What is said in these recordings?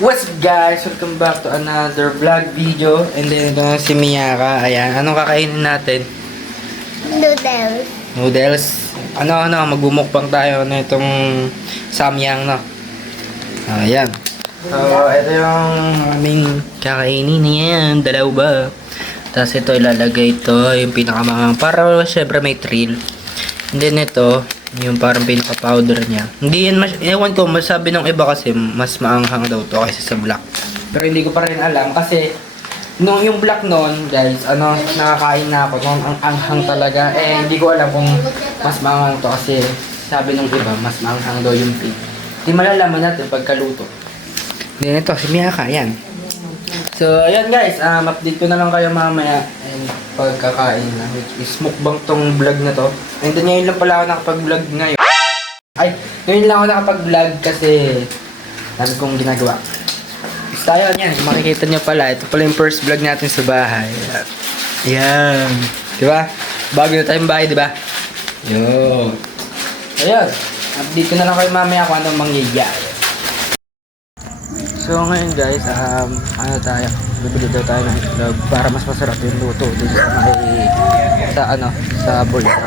What's up guys? Welcome back to another vlog video. And then ito na si Miyaka. Ayan, anong kakainin natin? Noodles. Noodles. Magbumukbang tayo na itong samyang, no? Ayan. So, ito yung aming kakainin. Ayan, dalawa. Tapos ito ilalagay ito, yung pinakamangang. Para syempre may thrill. And then ito, yung parang pinaka-powder niya. Hindi yan, ewan ko, masabi ng iba kasi mas maanghang daw to kaysa sa black. Pero hindi ko pa rin alam kasi nung yung black noon, guys, nakakain na ako. Nung ang anghang talaga, hindi ko alam kung mas maanghang to kasi sabi ng iba, mas maanghang daw yung pink. Hindi malalaman natin pagkaluto. Then ito, si Miyaka, yan. So, ayan guys, update ko na lang kayo mamaya and pagkakain na, which is mukbang tong vlog na to. And then ngayon lang pala ako nakapag-vlog ngayon. Ay, ngayon lang ako nakapag-vlog kasi dami kong ginagawa. Basta yun, yan, kung makikita nyo pala, ito pala yung first vlog natin sa bahay. Ayan. Diba? Bago na tayong bahay, diba? Yun. Ayan. Update ko na lang kayo mamaya kung anong mangyayari. So ngayon guys, bibili daw tayo ng itlog para mas masarap yung luto dito sa bulsa.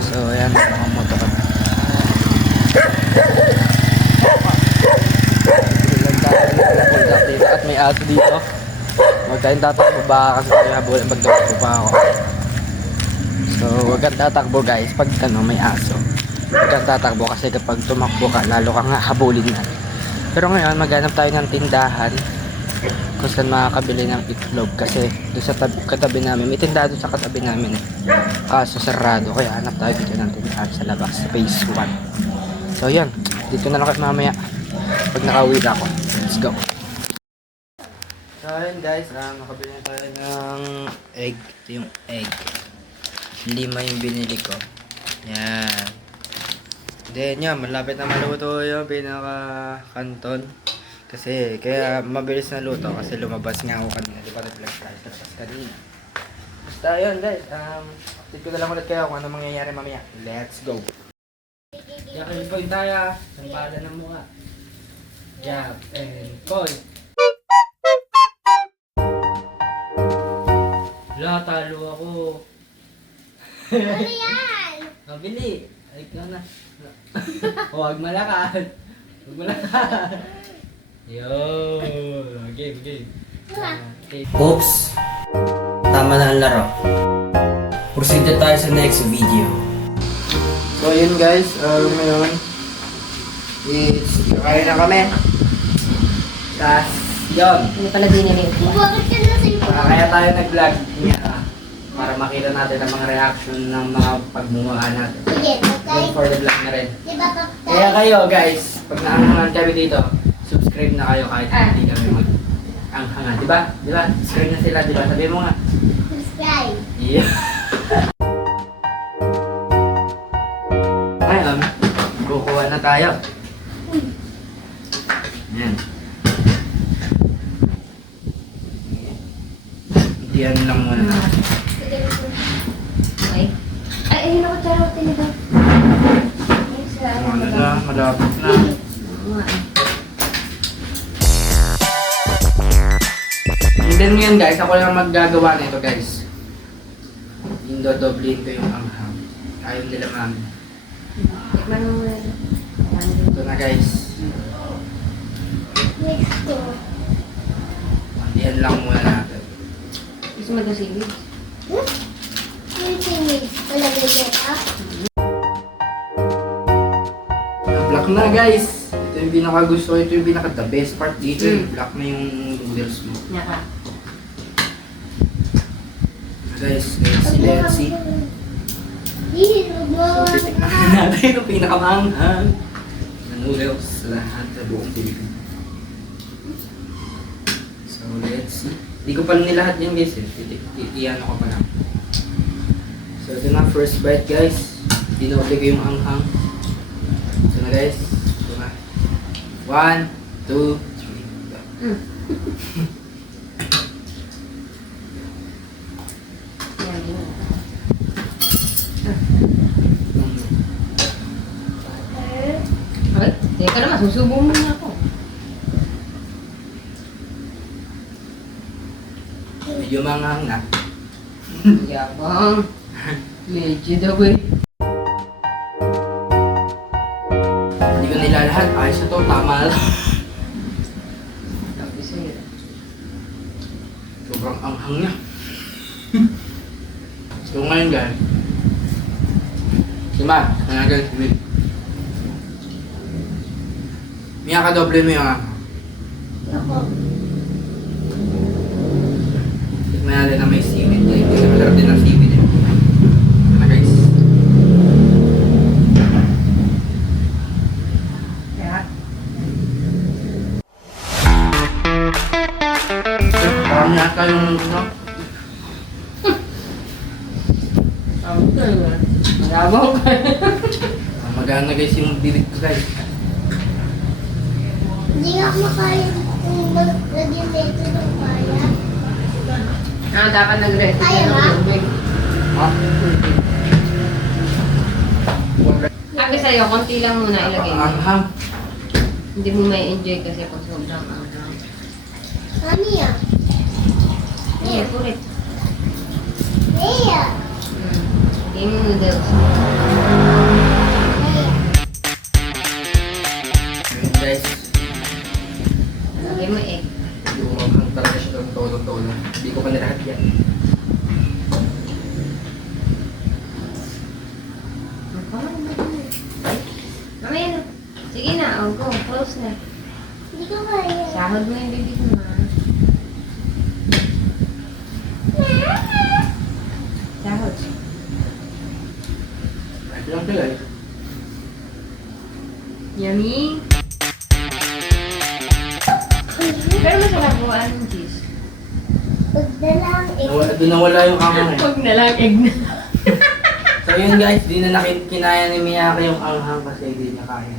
So ayan, nakamoto ka na. Bilang tayo ng bulsa dito at may aso dito. Huwag tayong tatakbo baka kasi tayo habulin pag tumakbo pa ako. So huwag kang tatakbo guys pag may aso. Huwag kang tatakbo kasi kapag tumakbo ka lalo kang habulin na. Pero ngayon, maghanap tayo ng tindahan kung saan makakabili ng itlog kasi doon sa katabi namin, may tindahan doon sa katabi namin kaso sarado, kaya hanap tayo dito ng tindahan sa labas, phase 1. So yan, dito na lang kayo mamaya pag nakauwi na ako. Let's go! So yun guys, makabili na tayo ng egg. Ito yung egg, 5 yung binili ko. Yan. Then yan, malapit na maluto yung pinaka-kanton. Kasi, kaya mabilis na luto kasi lumabas nga ako kanina. Di ba nag-vlog tayo sa labas kanina. Basta yun guys, update ko na lang ulit kayo kung ano mangyayari mamaya. Let's go! Yakin point tayo, sampala ng mukha. Jab and point. Wala, talo ako. Ano yan? Mabili. Ay, ikaw na. Huwag malakad. Huwag malakad. Yun. Game. Okay. Oops. Tama na ang laro. Proceed na tayo sa next video. So, yun guys. Ngayon. Kaya na kami. Tas, yun. Ano pala dinili ko? Bakit ka na sa'yo? Kaya tayo nag-vlog niya. Para makita natin ang mga reaction ng mga pagmumuhaan natin. Then for the vlog na rin. Kaya kayo guys, pag naanghangan kami dito, subscribe na kayo kahit hindi kami mag-anghangan. Diba? Diba? Subscribe na sila, diba? Sabi mo nga. Subscribe. Yeah. Ngayon, kukuha na tayo. Yan. Diyan lang muna natin. Okay. Ay, ayun ako charote nito. Ano na, malapit na. And then ngayon guys, ako lang maggagawa nito guys. Dodoblin ko yung anghang. Ayaw nila mami. Tikman mo muna. Ito na guys. Next to. Diyan lang muna natin. Gusto mo ito sili? Yung sili. Wala ganyan ah. Black na guys. Ito yung pinakagusto ko. Ito yung pinaka-the best part dito. Black na yung noodles mo. Naka. Guys, let's see. So, titikman na natin yung pinakamanghang na noodles sa lahat sa buong Pilipinas. So, let's see. Hindi ko pa nilahat yan guys eh. Iyan ako pa lang. So, ito na first bite guys. Dinoble ko yung anghang. So na guys. Ito na. 1, 2, 3, go. Ay, teka naman, susubo mo na ako. Medyo manghang na. Yabang. Medyo daw eh. Hindi ko nilalahat. Ayos na to. Tama lang. Sabi sa'yo. Sobrang anghang niya. So ngayon guys. Diba? Kaya guys, wait. Mia ka doble mo yung anghang. Ako. Tignan natin na may seaweed guys. Kasi masarap din ang seaweed eh. Ano guys? Kaya. Parang yata yung ano. Ang tayo. Yabang ka. Magana na guys yung bibig ko guys. Hindi nga ako makaya kung lagyan nito ng kaya. Dapat nag-rest. Kaya ba? Ha? Sabi sa'yo, konti lang muna ilagay mo. Anghang. Hindi mo may enjoy kasi kung sobrang anghang. Mami ah. Iya, kulit. Mia. Game noodles. Ayun guys. Lagay mo egg. Yung anghang talaga siya ng todo-todo. Hindi ko pa nilahat yan. Mamaya na. Sige na, oh, go. Close na. Hindi ko kaya. Sahod mo yung bibig mo. Sahod. Ito lang siya guys. Yummy. Pero masarap po ang cheese. Pag dalang Doon nawala yung anghang eh. Huwag na lang egg na. So yun guys, di na kinaya ni Miyake yung anghang kasi hindi niya kaya.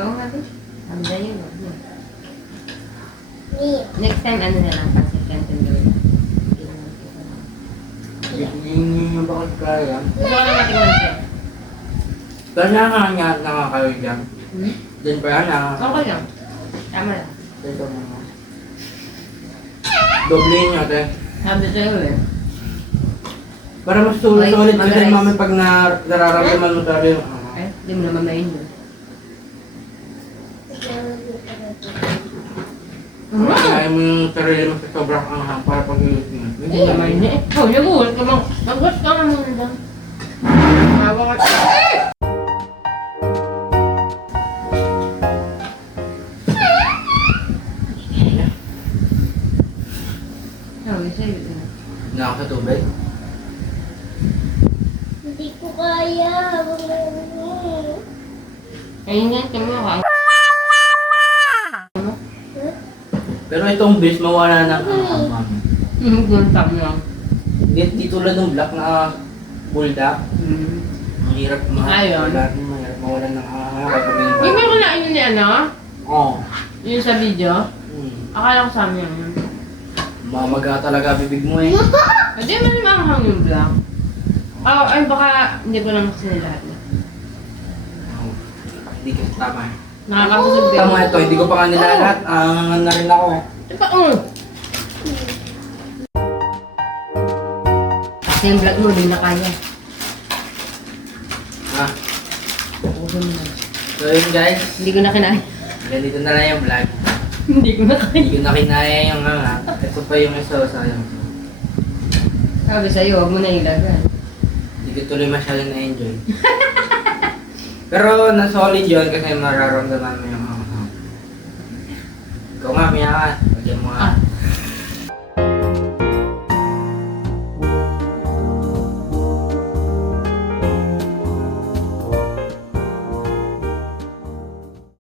Oo nga din. Ang dahil yun. Mia. Next time, ano na lang, pancit canton gawin. Hindi niya bakit kaya. Gusto ko lang matingnan siya. Kanya nga niya nakakawin dyan. Hmm? Din pa yan ah. Okay lang. Tama lang. Ito mo. Doblein nyo te. Sabi sa'yo eh. Para mas sulit Ay, kasi mag-rice. mami pag nararamdaman mo talaga yung anghang. Eh, di mo naman ma-enjoy. Kaya mo yung sarili mo sa sobrang anghang para pag-ilis mo. Hindi naman eh. Oh, nagulat ka mo. Mag-watch ka nga muna doon. Mawa ka. Sabi sa'yo eh. Na ako sa tubig. Hindi ko kaya. Ayun yan, kami ka. Pero itong base mawala ng anghang mami. Guntang lang. Di tulad ng black na buldak. Ang hirap Ayun. mahirap mawalan ng anghang. Kaya pag Hindi mo yung kunain yun ni ano? Oo. Yun sa video? Hmm. Akala ko sa amin yun. Mamaga talaga bibig mo eh. Hindi man yung maanghang yung black. Oh, ay baka hindi ko lang kasi lahat na. Oh, hindi kasi tama eh. Nakakabusog din. Tama ito, hindi ko pa nga nilalat. Angangan na rin ako eh. Diba, Kasi yung vlog mo, di na kaya. Ha? Uso mo na. So yun guys, Hindi ko na kinaya. ganito na lang yung vlog. Hindi ko na kaya. Hindi ko na kinaya yung ito pa yung isa sayang. Sabi sa'yo, huwag mo na ilagan. Hindi ko tuloy masyado na-enjoy. Pero na-solid yun kasi mararamdaman mo yung Ikaw nga, Mia ka.